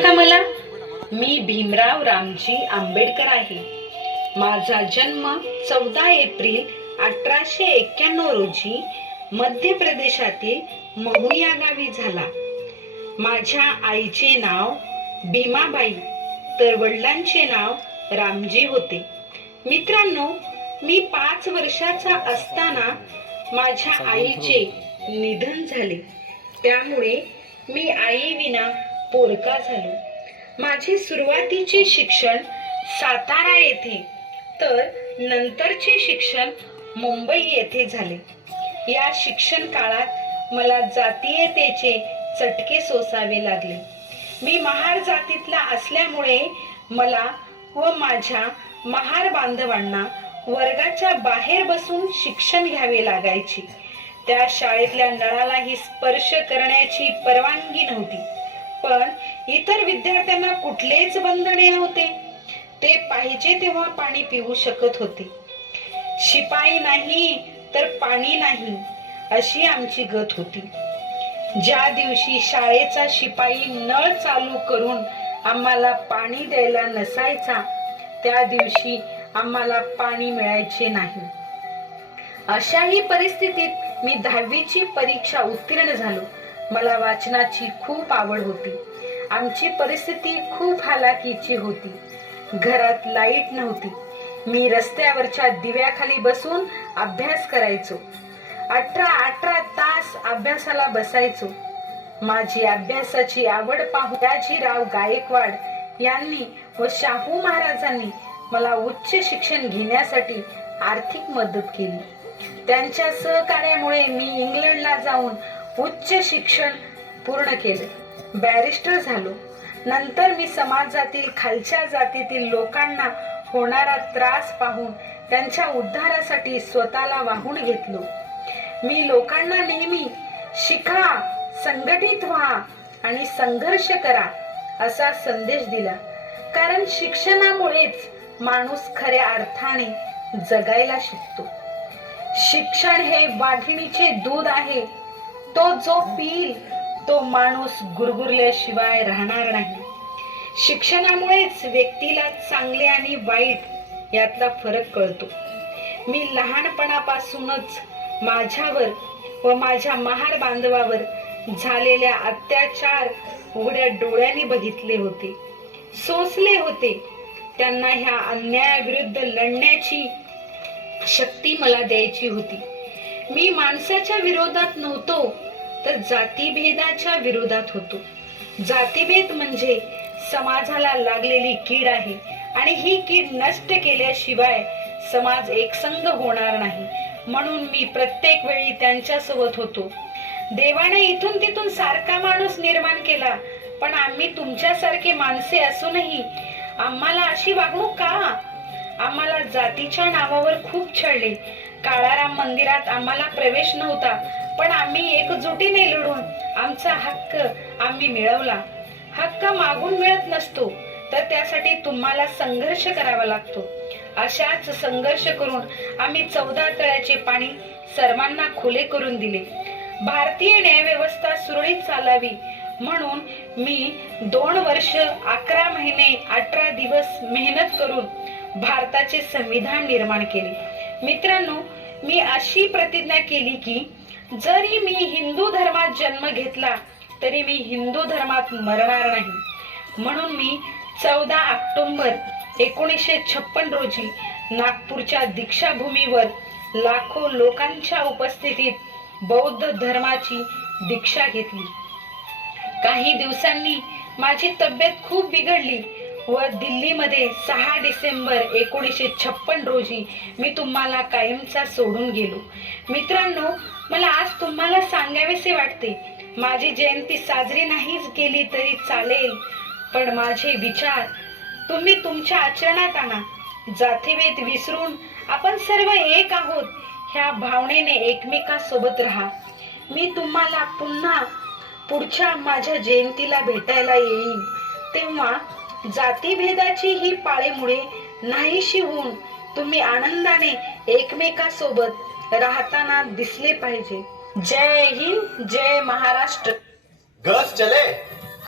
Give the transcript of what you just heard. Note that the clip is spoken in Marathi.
का मला? मी भीमराव रामजी आंबेडकर आहे. माझा जन्म 14 एप्रिल 1891 रोजी मध्य प्रदेशातील महू या गावी झाला. माझ्या आईचे नाव भीमाबाई तर वडिलांचे नाव रामजी होते. मित्रांनो, मी 5 वर्षाचा असताना माझ्या आईचे निधन झाले. त्यामुळे मी आईविना पोरका झालो. माझे सुरुवातीचे शिक्षण सातारा येथे तर नंतरचे शिक्षण मुंबई येथे झाले. या शिक्षण काळात मला जातीयतेचे चटके सोसावे लागले. मी महार जातीतला असल्यामुळे मला व माझ्या महार बांधवांना वर्गाच्या बाहेर बसून शिक्षण घ्यावे लागायचे. त्या शाळेतल्या नळालाही स्पर्श करण्याची परवानगी नव्हती. पण इतर विद्यार्थ्यांना कुठलेच बंधने नव्हते. ते पाहिजे तेव्हा पाणी पिऊ शकत होते. शिपाई नाही तर पाणी नाही अशी आमची गत होती. ज्या दिवशी शाळेचा शिपाई नळ चालू करून आम्हाला पाणी द्यायला नसायचा, त्या दिवशी आम्हाला पाणी मिळायचे नाही. अशाही परिस्थितीत मी 10वीची परीक्षा उत्तीर्ण झालो. मला वाचनाची खूप आवड होती. आमची परिस्थिती खूप हालाकीची होती. घरात लाईट नव्हती. मी रस्त्यावरच्या दिव्याखाली बसून अभ्यास करायचो. 18 तास अभ्यासाला बसायचो. माझी अभ्यासाची आवड पाहून सयाजीराव गायकवाड यांनी व शाहू महाराजांनी मला उच्च शिक्षण घेण्यासाठी आर्थिक मदत केली. त्यांच्या सहकार्यामुळे मी इंग्लंडला जाऊन उच्च शिक्षण पूर्ण केले. बॅरिस्टर झालो. नंतर मी समाजातील खालच्या जातीतील लोकांना होणारा त्रास पाहून त्यांच्या उद्धारासाठी स्वतःला वाहून घेतलो. मी लोकांना नेहमी शिका, संघटित व्हा आणि संघर्ष करा असा संदेश दिला. कारण शिक्षणामुळेच माणूस खऱ्या अर्थाने जगायला शिकतो. शिक्षण हे वाघिणीचे दूध आहे. तो जो पिईल तो माणूस गुरगुरल्याशिवाय राहणार नाही. शिक्षणामुळेच व्यक्तीला चांगले आणि वाईट यातला फरक कळतो. मी लहानपणापासूनच माझ्यावर व माझ्या महार बांधवावर झालेल्या अत्याचार उघड्या डोळ्यांनी बघितले होते, सोसले होते. त्यांना ह्या अन्यायाविरुद्ध लढण्याची शक्ती मला द्यायची होती. मी माणसाच्या विरोधात नव्हतो तर जातीभेदाच्या विरोधात होतो. जातीभेद म्हणजे समाजाला लागलेली कीड आहे आणि ही कीड नष्ट केल्याशिवाय समाज एकसंघ होणार नाही. म्हणून मी प्रत्येक वेळी त्यांच्यासोबत होतो. देवाने इथून तिथून सारखा माणूस निर्माण केला, पण आम्ही तुमच्यासारखे माणसे असूनही आम्हाला अशी वागणूक का? आम्हाला जातीच्या नावावर खूप छळले. काळाराम मंदिरात आम्हाला प्रवेश नव्हता, पण आम्ही एकजुटीने लढून आमचा हक्क आम्ही मिळवला. हक्क मागून मिळत नसतो, तर त्यासाठी तुम्हाला संघर्ष करावा लागतो. अशाच संघर्ष करून आम्ही 14 तळ्याचे पाणी सर्वांना खुले करून दिले. भारतीय न्यायव्यवस्था सुरळीत चालावी म्हणून मी 2 वर्ष 11 महिने 18 दिवस मेहनत करून भारताचे संविधान निर्माण केले. मित्रांनो, मी अशी प्रतिज्ञा केली की जरी मी हिंदू धर्मात जन्म घेतला तरी मी हिंदू धर्मात मरणार नाही. म्हणून मी 14 ऑक्टोबर 1956 रोजी नागपूरच्या दीक्षाभूमीवर लाखो लोकांच्या उपस्थितीत बौद्ध धर्माची दीक्षा घेतली. काही दिवसांनी माझी तब्येत खूप बिघडली व दिल्लीमध्ये 6 डिसेंबर 1956 रोजी मी तुम्हाला कायमचा सोडून गेलो. मित्रांनो, मला आज तुम्हाला सांगावेसे वाटते, माझी जयंती साजरी नाहीच केली तरी चालेल, पण माझे विचार तुम्ही तुमच्या आचरणात आणा. जातीभेद विसरून आपण सर्व एक आहोत ह्या भावनेने एकमेकांसोबत राहा. मी तुम्हाला पुन्हा पुढच्या माझ्या जयंतीला भेटायला येईन. तेव्हा जातीभेदाची ही पाळेमुळे नाहीशी होऊन तुम्ही आनंदाने एकमेकांसोबत राहताना दिसले पाहिजे. जय हिंद, जय महाराष्ट्र. गज चले.